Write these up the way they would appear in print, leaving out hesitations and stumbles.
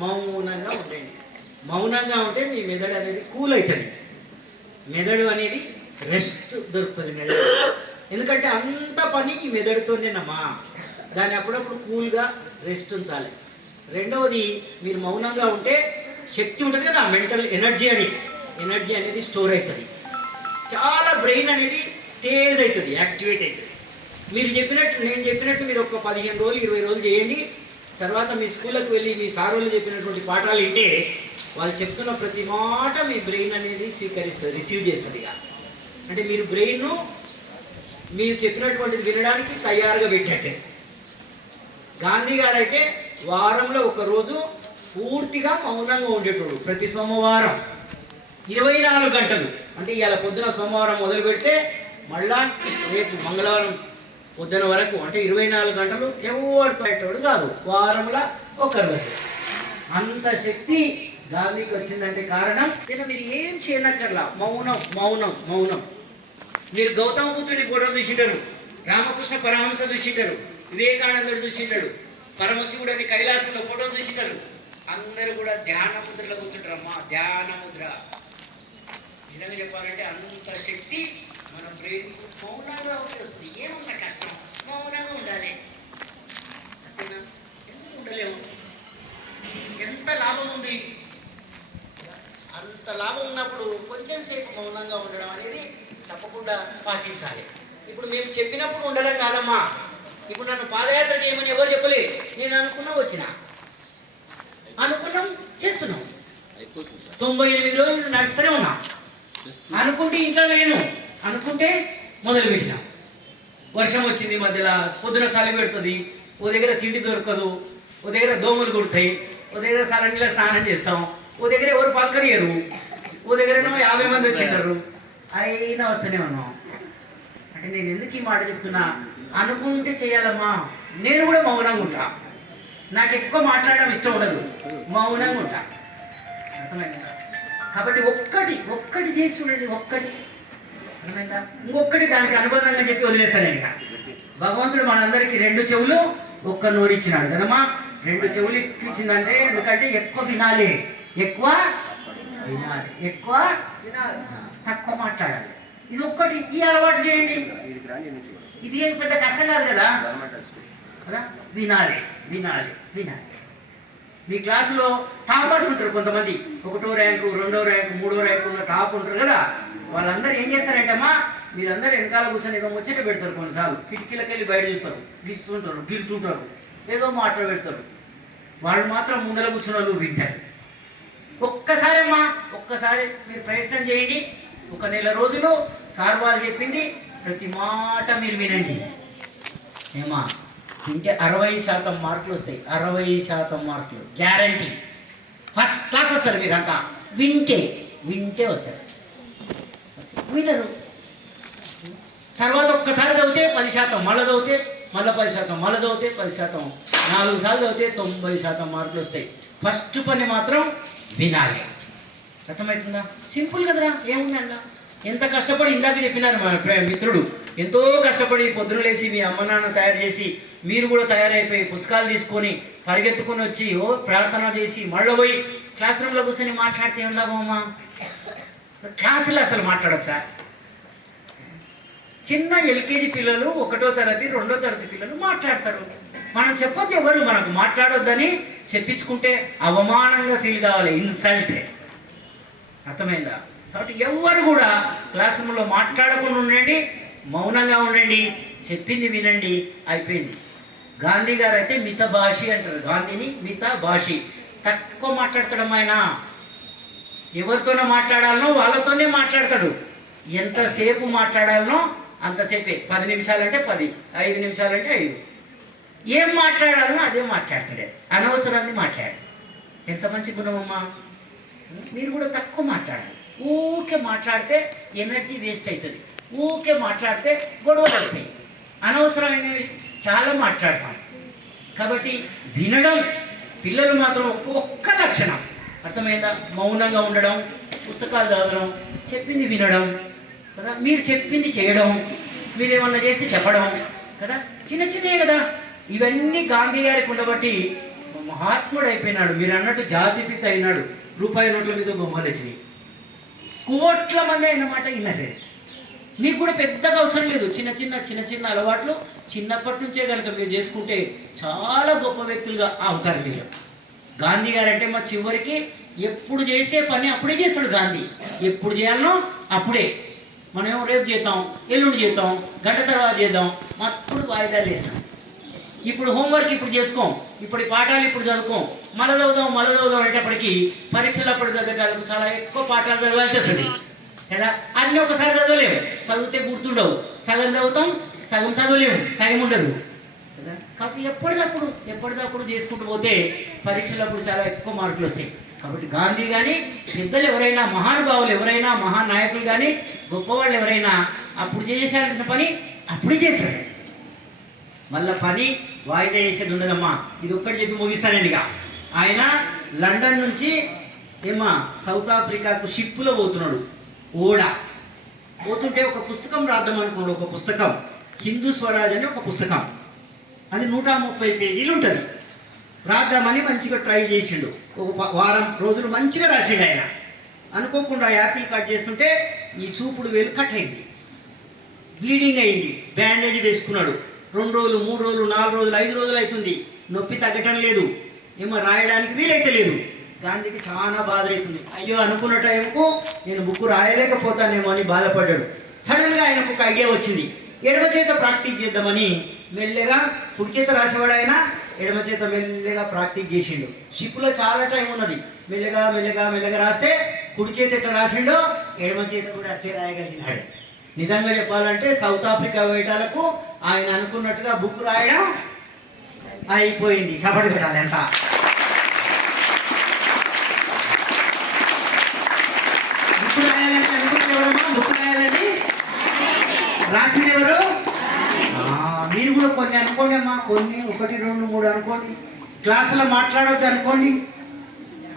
మౌనంగా ఉండండి. మౌనంగా ఉంటే మీ మెదడు అనేది కూల్ అవుతుంది. మెదడు అనేది రెస్ట్ దొరుకుతుంది మెదడు. ఎందుకంటే అంత పని ఈ మెదడుతోనేనమ్మా. దాన్ని అప్పుడప్పుడు కూల్గా రెస్ట్ ఉంచాలి. రెండవది, మీరు మౌనంగా ఉంటే శక్తి ఉంటుంది కదా, మెంటల్ ఎనర్జీ అనేది స్టోర్ అవుతుంది. చాలా బ్రెయిన్ అనేది తేజ్ అవుతుంది, యాక్టివేట్ అవుతుంది. నేను చెప్పినట్టు మీరు ఒక 15 రోజులు 20 రోజులు చేయండి. తర్వాత మీ స్కూళ్ళకి వెళ్ళి మీ సార్ వాళ్ళు చెప్పినటువంటి పాఠాలు వింటే వాళ్ళు చెప్తున్న ప్రతి మాట మీ బ్రెయిన్ అనేది స్వీకరిస్తుంది, రిసీవ్ చేస్తుంది. ఇక అంటే మీరు బ్రెయిన్ను మీరు చెప్పినటువంటిది వినడానికి తయారుగా పెట్టేట్టే. గాంధీ గారు అయితే వారంలో ఒకరోజు పూర్తిగా మౌనంగా ఉండేటోడు. ప్రతి సోమవారం 24 గంటలు, అంటే ఇవాళ పొద్దున సోమవారం మొదలు పెడితే మళ్ళా రేపు మంగళవారం పొద్దున వరకు, అంటే 24 గంటలు ఎవరు పెట్టేవాడు కాదు. వారంలో ఒకరోజు. అంత శక్తి గాంధీకి వచ్చిందంటే కారణం మీరు ఏం చేయనక్కర్లా, మౌనం మౌనం మౌనం. మీరు గౌతమ బుద్ధుడి ఫోటో చూసింటారు, రామకృష్ణ పరమహంస చూసింటారు, వివేకానందుడు చూసింటాడు, పరమశివుడు అని కైలాసంలో ఫోటో చూసింటారు. అందరూ కూడా ధ్యాన ముద్రలో కూర్చుంటారు. అమ్మా ధ్యాన ముద్ర. నిజంగా చెప్పాలంటే అంత శక్తి మన బ్రెయిన్ మౌనంగా వస్తుంది. ఏమన్నా కష్టం, మౌనంగా ఉండాలి. అంతేనా? ఎందుకు ఉండలేము? ఎంత లాభం ఉంది? అంత లాభం ఉన్నప్పుడు కొంచెం సేపు మౌనంగా ఉండడం అనేది తప్పకుండా పాటించాలి. ఇప్పుడు మేము చెప్పినప్పుడు ఉండడం కాదమ్మా. ఇప్పుడు నన్ను పాదయాత్ర చేయమని ఎవరు చెప్పలే. నేను అనుకున్నా వచ్చిన, అనుకున్నాం చేస్తున్నాం. 98 రోజులు నడుస్తూనే ఉన్నా. అనుకుంటే ఇంట్లో లేను, అనుకుంటే మొదలుపెట్టినా. వర్షం వచ్చింది, మధ్యలో పొద్దున చలి పెడుతుంది, ఓ దగ్గర తిండి దొరకదు, ఓ దగ్గర దోమలు కుడతాయి, ఓ దగ్గర సరంగిలో స్నానం చేస్తాం, ఓ దగ్గర ఎవరు పలకరియరు, ఓ దగ్గరేమో 50 మంది వచ్చింటారు. అయినా వస్తూనే ఉన్నాం. అంటే నేను ఎందుకు ఈ మాట చెప్తున్నా, అనుకుంటే చేయాలమ్మా. నేను కూడా మౌనంగా ఉంటా. నాకు ఎక్కువ మాట్లాడడం ఇష్టం ఉండదు, మౌనంగా ఉంటా. అర్థమైందా? కాబట్టి ఒక్కటి చేసి చూడండి. ఒక్కటి అర్థమైందా? ఇంకొక్కటి దానికి అనుబంధంగా చెప్పి వదిలేస్తాను నేను. ఇక భగవంతుడు మనందరికీ 2 చెవులు 1 నోరు ఇచ్చినాడు కదమ్మా. 2 చెవులు ఇచ్చిందంటే ఎందుకంటే ఎక్కువ వినాలి, ఎక్కువ తక్కువ మాట్లాడాలి. ఇది ఒక్కటి, ఈ అలవాటు చేయండి. ఇది ఏం పెద్ద కష్టం కాదు కదా. వినాలి. మీ క్లాసులో టాపర్స్ ఉంటారు కొంతమంది, 1వ ర్యాంకు 2వ ర్యాంకు 3వ ర్యాంకు ఉన్న టాప్ ఉంటారు కదా. వాళ్ళందరూ ఏం చేస్తారంటమ్మా, మీరందరూ వెనకాల కూర్చొని ఏదో ముచ్చట పెడతారు. కొన్నిసార్లు కిటికీలకు వెళ్ళి బయట చూస్తారు, గిలుతుంటారు, ఏదో మాటలు పెడతారు. వాళ్ళు మాత్రం ముందర కూర్చున్న వాళ్ళు వింటారు. ఒక్కసారి మీరు ప్రయత్నం చేయండి. 1 నెల రోజులు సార్ వాళ్ళు చెప్పింది ప్రతి మాట మీరు వినండి. ఏమా వింటే 60% మార్కులు వస్తాయి. 60% మార్కులు గ్యారంటీ. ఫస్ట్ క్లాస్ వస్తారు మీరంతా. వింటే వస్తారు. వినరు. తర్వాత ఒక్కసారి చదివితే 10%, మళ్ళీ చదివితే మళ్ళీ 10%, మళ్ళీ చదివితే 10%, 4 సార్లు చదివితే 90% మార్కులు వస్తాయి. ఫస్ట్ పని మాత్రం వినాలి. అర్థమవుతుందా? సింపుల్ కదరా, ఏముంది అన్న. ఎంత కష్టపడి, ఇందాక చెప్పినారు మా మిత్రుడు, ఎంతో కష్టపడి పొద్దున లేచి మీ అమ్మ నాన్న తయారు చేసి మీరు కూడా తయారైపోయి పుస్తకాలు తీసుకొని పరిగెత్తుకొని వచ్చి ప్రార్థన చేసి మళ్ళీ పోయి క్లాస్ రూమ్లో కూర్చొని మాట్లాడితే ఏం లాభమ్మా? క్లాసులో అసలు మాట్లాడచ్చా? చిన్న ఎల్కేజీ పిల్లలు, 1వ తరగతి 2వ తరగతి పిల్లలు మాట్లాడతారు. మనం చెప్పొద్దు, ఎవరు మనకు మాట్లాడొద్దని చెప్పించుకుంటే అవమానంగా ఫీల్ కావాలి, ఇన్సల్ట్. అర్థమైందా? కాబట్టి ఎవరు కూడా క్లాస్ రూమ్లో మాట్లాడకుండా ఉండండి, మౌనంగా ఉండండి, చెప్పింది వినండి, అయిపోయింది. గాంధీ గారు అయితే మితభాషి అంటారు. గాంధీని మితభాషి, తక్కువ మాట్లాడతాడు ఆయన. ఎవరితోనో మాట్లాడాలనో వాళ్ళతోనే మాట్లాడతాడు. ఎంతసేపు మాట్లాడాలనో అంతసేపే. 10 నిమిషాలంటే 10, 5 నిమిషాలంటే 5. ఏం మాట్లాడాలనో అదే మాట్లాడతాడే, అనవసరాన్ని మాట్లాడు. ఎంత మంచి గుణమమ్మా. మీరు కూడా తక్కువ మాట్లాడాలి. ఊకే మాట్లాడితే ఎనర్జీ వేస్ట్ అవుతుంది. ఊకే మాట్లాడితే గొడవలు వస్తాయి. అనవసరమైనవి చాలా మాట్లాడతాం. కాబట్టి వినడం, పిల్లలు మాత్రం ఒక్క లక్షణం. అర్థమైందా? మౌనంగా ఉండడం, పుస్తకాలు చదవడం, చెప్పింది వినడం కదా. మీరు చెప్పింది చేయడం, మీరు ఏమన్నా చేస్తే చెప్పడం కదా. చిన్నవే కదా ఇవన్నీ. గాంధీ గారికి ఉండబట్టి మహాత్ముడు అయిపోయినాడు. మీరు అన్నట్టు జాతిపిత అయినాడు. రూపాయి నోట్ల మీద బొమ్మలు వచ్చినాయి. కోట్ల మంది అయినమాట వినలేదు. మీకు కూడా పెద్దగా అవసరం లేదు. చిన్న చిన్న అలవాట్లు చిన్నప్పటి నుంచే కనుక మీరు చేసుకుంటే చాలా గొప్ప వ్యక్తులుగా అవుతారు మీరు. గాంధీ గారు అంటే మా చివరికి ఎప్పుడు చేసే పని అప్పుడే చేస్తాడు గాంధీ. ఎప్పుడు చేయాలనో అప్పుడే. మనం రేపు చేద్దాం, ఎల్లుండి చేద్దాం, గంట తర్వాత చేద్దాం, అప్పుడు వాయిదాలు వేస్తాం. ఇప్పుడు హోంవర్క్ ఇప్పుడు చేసుకోం, ఇప్పుడు పాఠాలు ఇప్పుడు చదువుకోం, మళ్ళీ చదువుదాం అనేటప్పటికీ పరీక్షలు అప్పుడు చదివేటాలకు చాలా ఎక్కువ పాఠాలు చదవాల్సి వస్తుంది కదా. అన్నీ ఒకసారి చదవలేము, చదివితే గుర్తుండవు. సగం చదువుతాం, సగం చదవలేము, టైం ఉండదు కదా. కాబట్టి ఎప్పటికప్పుడు చేసుకుంటూ పోతే పరీక్షలప్పుడు చాలా ఎక్కువ మార్కులు వస్తాయి. కాబట్టి గాంధీ కానీ పెద్దలు ఎవరైనా, మహానుభావులు ఎవరైనా, మహానాయకులు కానీ, గొప్పవాళ్ళు ఎవరైనా అప్పుడు చేసేసాల్సిన పని అప్పుడే చేశారు. మళ్ళీ పని వాయిదా వేసేది ఉండదమ్మా. ఇది ఒక్కటి చెప్పి ముగిస్తానండి. ఇక ఆయన లండన్ నుంచి సౌత్ ఆఫ్రికాకు షిప్పులో పోతున్నాడు. ఓడ పోతుంటే ఒక పుస్తకం రాద్దాం అనుకున్నాడు. ఒక పుస్తకం, హిందూ స్వరాజ్ అని ఒక పుస్తకం. అది 130 పేజీలు ఉంటుంది. రాద్దామని మంచిగా ట్రై చేసిండు. ఒక వారం రోజులు మంచిగా రాసిండు ఆయన. అనుకోకుండా యాపిల్ కట్ చేస్తుంటే ఈ చూపుడు వేలు కట్ అయింది, బ్లీడింగ్ అయింది. బ్యాండేజ్ వేసుకున్నాడు. 2 రోజులు, 3 రోజులు, 4 రోజులు, 5 రోజులు అవుతుంది. నొప్పి తగ్గటం లేదు. రాయడానికి వీలైతే లేదు. గాంధీకి చాలా బాధ అవుతుంది. అయ్యో, అనుకున్న టైంకు నేను బుక్ రాయలేకపోతానేమో అని బాధపడ్డాడు. సడన్గా ఆయనకు ఒక ఐడియా వచ్చింది. ఎడమ చేత ప్రాక్టీస్ చేద్దామని మెల్లగా, కుడి చేత రాసేవాడు ఆయన, ఎడమ చేత మెల్లగా ప్రాక్టీస్ చేసిండు. షిప్లో చాలా టైం ఉన్నది. మెల్లగా రాస్తే కుడి చేత ఎట్లా రాసిండో ఎడమ చేత కూడా అట్లే రాయగలిగినాడు. నిజంగా చెప్పాలంటే సౌత్ ఆఫ్రికా వేయటాలకు ఆయన అనుకున్నట్టుగా బుక్ రాయడం అయిపోయింది. చప్పటి పెట్టాలి ఎంత. బుక్ రాయాలంటే అనుకుంటే ఎవరమ్మా బుక్ రాయాలని రాసింది ఎవరు? మీరు కూడా కొన్ని అనుకోండి అమ్మా. కొన్ని 1, 2, 3 అనుకోండి. క్లాసులో మాట్లాడొద్దు అనుకోండి.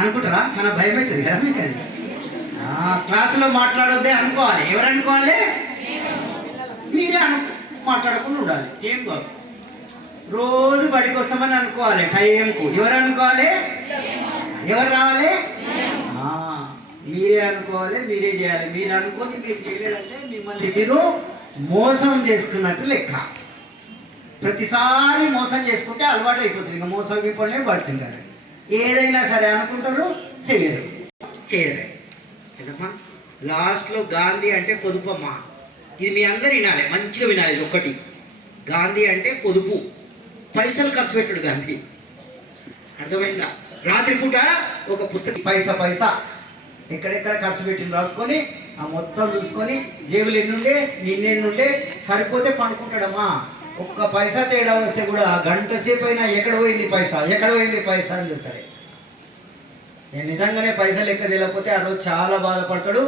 అనుకుంటారా? చాలా భయం అవుతుంది కదా మీకు. క్లాసులో మాట్లాడొద్దే అనుకోవాలి. ఎవరు అనుకోవాలి? మీరే మాట్లాడకుండా ఉండాలి. ఏం కాదు. రోజు బడికి వస్తామని అనుకోవాలి టైంకు. ఎవరు అనుకోవాలి? ఎవరు రావాలి? మీరే అనుకోవాలి, మీరే చేయాలి. మీరు అనుకొని మీరు చేయలేదంటే మిమ్మల్ని మీరు మోసం చేసుకున్నట్టు లెక్క. ప్రతిసారి మోసం చేసుకుంటే అలవాటు అయిపోతుంది. ఇంకా మోసం పనులే పడుతుంటారు. ఏదైనా సరే అనుకుంటారు, చేయరు. కదమ్మా. లాస్ట్లో గాంధీ అంటే పొదుపమ్మ. ఇది మీ అందరు వినాలి, మంచిగా వినాలి. ఇది ఒక్కటి. గాంధీ అంటే పొదుపు. పైసలు ఖర్చు పెట్టాడు గాంధీ. అర్థమైందా? రాత్రిపూట ఒక పుస్తకం పైసా ఎక్కడెక్కడ ఖర్చు పెట్టిన రాసుకొని ఆ మొత్తం చూసుకొని జేబులు ఎన్నుండే నిన్నెన్నుండే సరిపోతే పండుకుంటాడమ్మా. ఒక్క పైసా తేడా వస్తే కూడా గంట సేపు అయినా ఎక్కడ పోయింది పైసా అని చూస్తాడు. నేను నిజంగానే పైసలు లెక్క తెలియకపోతే ఆ రోజు చాలా బాధపడతాడు.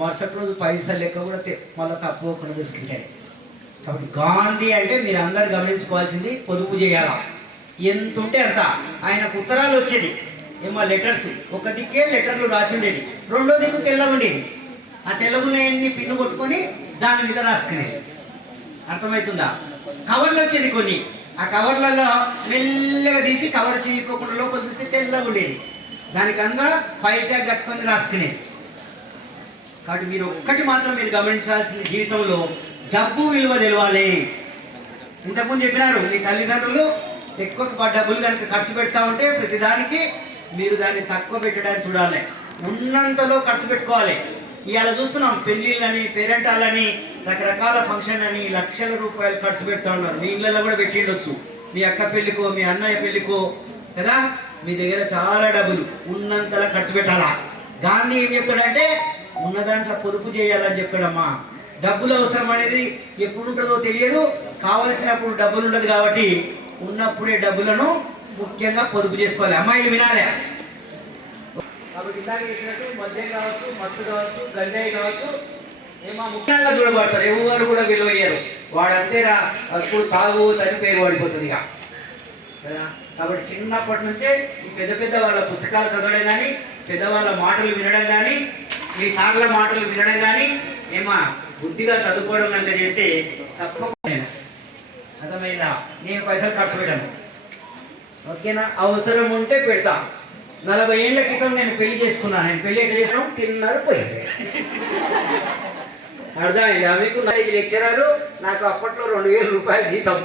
మరుసటి రోజు పైసలు లెక్క కూడా మళ్ళీ తప్పుకోకుండా తీసుకుంటాడు. కాబట్టి గాంధీ అంటే మీరు అందరు గమనించుకోవాల్సింది పొదుపు చేయాలా. ఎంత ఉంటే అంత. ఆయనకు ఉత్తరాలు వచ్చేది లెటర్స్. ఒక దిక్కే లెటర్లు రాసి ఉండేది, రెండో దిక్కు తెల్లగా ఉండేది. ఆ తెల్లగున్నాయన్ని పిన్ను కొట్టుకొని దాని మీద రాసుకునేది. అర్థమవుతుందా? కవర్లు వచ్చేది కొన్ని. ఆ కవర్లలో మెల్లగా తీసి కవర్ చేయకోకుండా లోపల చూస్తే తెల్లగా ఉండేది. దానికంతా ఫైల్ ట్యాగ్ కట్టుకొని రాసుకునేది. కాబట్టి మీరు ఒక్కటి మాత్రం మీరు గమనించాల్సిన జీవితంలో డబ్బు విలువ తెలవాలి. ఇంతకుముందు చెప్పినారు, మీ తల్లిదండ్రులు ఎక్కువ డబ్బులు కనుక ఖర్చు పెడతా ఉంటే ప్రతిదానికి మీరు దాన్ని తక్కువ పెట్టడానికి చూడాలి. ఉన్నంతలో ఖర్చు పెట్టుకోవాలి. ఇవాళ చూస్తున్నాం పెళ్ళిళ్ళని, పేరెంటాలని, రకరకాల ఫంక్షన్ అని లక్షల రూపాయలు ఖర్చు పెడతా ఉన్నారు. మీ ఇళ్ళల్లో కూడా పెట్టిండొచ్చు. మీ అక్క పెళ్ళికో, మీ అన్నయ్య పెళ్ళికో కదా. మీ దగ్గర చాలా డబ్బులు ఉన్నంతలా ఖర్చు పెట్టాలా. గాంధీ ఏం చెప్తాడంటే ఉన్న దాంట్లో పొదుపు చేయాలని చెప్తాడమ్మా. డబ్బులు అవసరం అనేది ఎప్పుడు ఉంటుందో తెలియదు. కావలసినప్పుడు డబ్బులు ఉండదు. కాబట్టి ఉన్నప్పుడే డబ్బులను ముఖ్యంగా పొదుపు చేసుకోవాలి. అమ్మాయిలు వినాలి. కాబట్టి ఇలాగే చెప్పినట్టు మద్యం కావచ్చు, మత్తు కావచ్చు, గంజాయి కావచ్చు ముఖ్యంగా చూడబడతారు. ఎవరు కూడా విలువయ్యారు. వాడంతేరా అప్పుడు తాగుబోతని పేరు పడిపోతుంది ఇక కదా. కాబట్టి చిన్నప్పటి నుంచే ఈ పెద్ద వాళ్ళ పుస్తకాలు చదవడం కానీ, పెద్దవాళ్ళ మాటలు వినడం కానీ, మీ సార్ల మాటలు వినడం కానీ బుద్ధిగా చదువుకోవడం కనుక చేస్తే తప్పకుండా. అర్థమైందా? నేను పైసలు ఖర్చు పెట్టాను. ఓకేనా? అవసరం ఉంటే పెడతా. 40 ఏళ్ల క్రితం నేను పెళ్లి చేసుకున్నాను. నేను పెళ్లి ఎట్లా చేసాను? తిన్నారు పోయారు. అర్థమైందా మీకు? ఇది లెక్చరరు, నాకు అప్పట్లో 2000 రూపాయలు జీతం.